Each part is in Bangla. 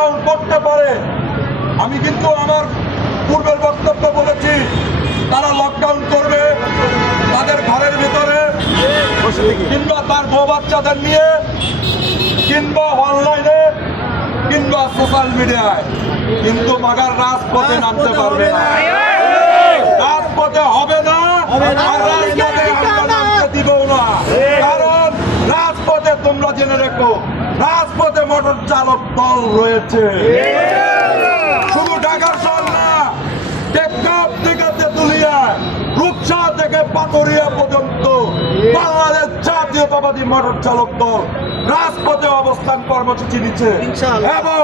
লকডাউন করতে পারে। আমি কিন্তু আমার পূর্বের বক্তব্য বলেছি, তারা লকডাউন করবে তাদের ঘরের ভিতরে কিংবা তার বউ বাচ্চাদের নিয়ে, কিংবা অনলাইনে কিংবা সোশ্যাল মিডিয়ায় কিন্তু মাগার রাজপথে নামতে পারবে না। রাজপথে হবে না দিবও না। কারণ রাজপথে তোমরা জেনে রেখো রাজপথে মোটর চালক দল রয়েছে। শুধু ঢাকার শহর না টেকনাফ থেকে তেতুলিয়া রূপসা থেকে পাথরিয়া পর্যন্ত বাংলাদেশ জাতীয়তাবাদী মোটর চালক দল রাজপথে অবস্থান কর্মসূচি নিচ্ছে এবং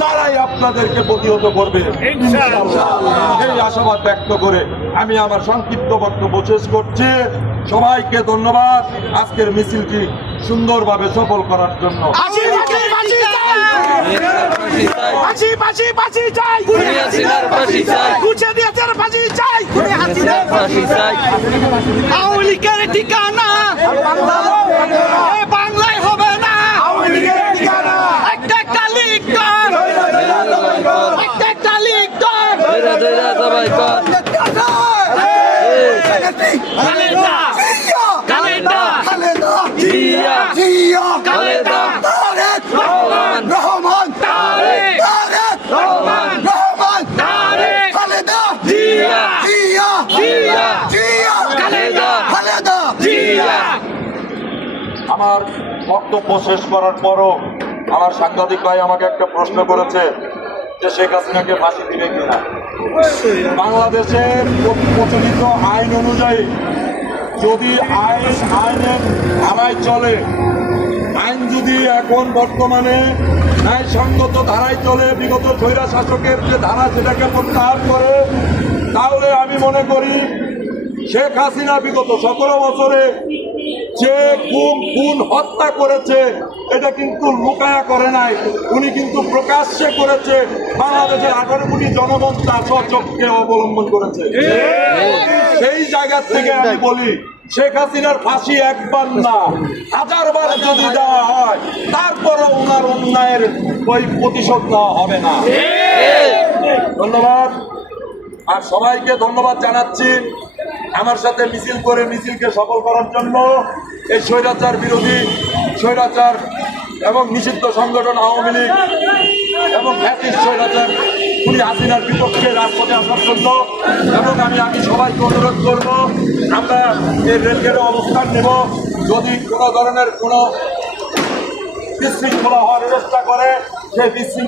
তারাই আপনাদেরকে প্রতিহত করবে। এই আশাবাদ ব্যক্ত করে আমি আমার সংক্ষিপ্ত বক্তব্য শেষ করছি। সবাইকে ধন্যবাদ। আজকের মিছিলটি সুন্দরভাবে সফল করার জন্য। ফাঁসি ফাঁসি ফাঁসি চাই। খুনি হাসিনার ফাঁসি চাই। গুছে দিয়েছে ফাঁসি চাই। খুনি হাসিনার ফাঁসি চাই। আওয়ামী লীগের ঠিকানা। বাংলায় হবে না। একটা একটা লিগ কর। একটা একটা লিগ কর। ধৈরা ধৈরা সবাই কর। আমার বক্তব্য শেষ করার পরও আমার সাংবাদিক ভাই আমাকে একটা প্রশ্ন করেছে যে শেখ হাসিনাকে ফাঁসি দিবে কিনা। বাংলাদেশের প্রচলিত আইন অনুযায়ী যদি আইন আইনের ধারায় চলে আইন যদি এখন বর্তমানে ন্যায়সঙ্গত ধারায় চলে বিগত স্বৈরা শাসকের যে ধারা সেটাকে প্রত্যাহার করে তাহলে আমি মনে করি শেখ হাসিনা বিগত সতেরো বছরে যে খুন, হত্যা করেছে, এটা কিন্তু লুকায়া করে নাই। উনি কিন্তু প্রকাশ্যে করেছে, বাংলাদেশের আঠারো কোটি জনগণ তার স্বচক্ষে অবলম্বন করেছে। সেই জায়গা থেকে আমি বলি, শেখ হাসিনার ফাঁসি একবার না, হাজারবার যদি দেওয়া হয়, তারপরও ওনার অন্যায়ের ওই প্রতিশোধ নেওয়া হবে না। ধন্যবাদ। আর সবাইকে ধন্যবাদ জানাচ্ছি। আমার সাথে মিছিল করে মিছিলকে সফল করার জন্য এই স্বৈরাচার বিরোধী স্বৈরাচার এবং নিষিদ্ধ সংগঠন আওয়ামী লীগ এবং ফ্যাসিস স্বৈরাচার, খুনি হাসিনার বিপক্ষে রাজপথে আসার জন্য। এবং আমি আমি সবাইকে অনুরোধ করব, আমরা এই রেলগেটে অবস্থান নেব। যদি কোনো ধরনের কোনো বিশৃঙ্খলা হওয়ার চেষ্টা করে, সেই বিশৃঙ্খলা